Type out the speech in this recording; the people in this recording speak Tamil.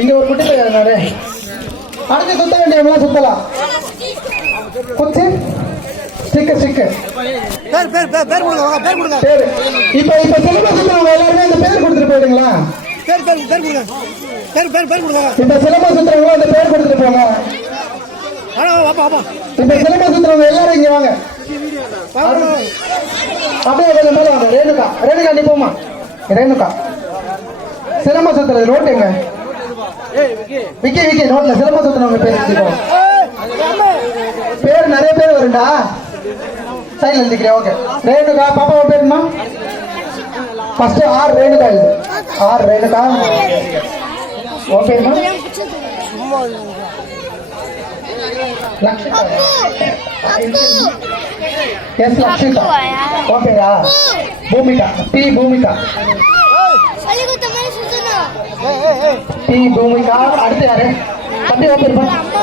இங்க ஒரு குட்டி பையன் அடுத்து சுத்த வேண்டியவங்களாம் சுத்தலாம். குச்சி ஸ்டிக்கர் ஸ்டிக்கர் பேரு. இப்ப சிலம்பம் சுத்துறவங்க எல்லாருமே அந்த பேர் கொடுத்துட்டு போயிடுங்களா? இந்த சிலம்பம் சுத்துறவங்க அந்த பேர் கொடுத்துட்டு போங்க. இந்த சிலம்பம் சுத்துறவங்க எல்லாரும் இங்க வாங்க. அப்படியே கொஞ்சம் மேல வாங்க. ரேணுகா ரேணுகா நீ போமா. ரேணுகா சிலம்பம் சுத்துறது நோட்டு எங்க? விக்கி விக்கி நோட்ல சிலம்பம் சுத்துறவங்க பேர் பேர் நிறைய பேர் வருண்டா. சைட்ல எழுதிக்கிறேன். ஓகே ரேணுகா பாப்பா பேருமா? ஃபர்ஸ்ட் ஆர் ரேணுகா எழுது. ஆர் ரேணுகா ஓகேமா? எஸ் லக்ஷிதா ஓகேயா? Bhoomika B Bhoomika D Bhoomika. அடுத்து யாரு? தம்பி பேருமா?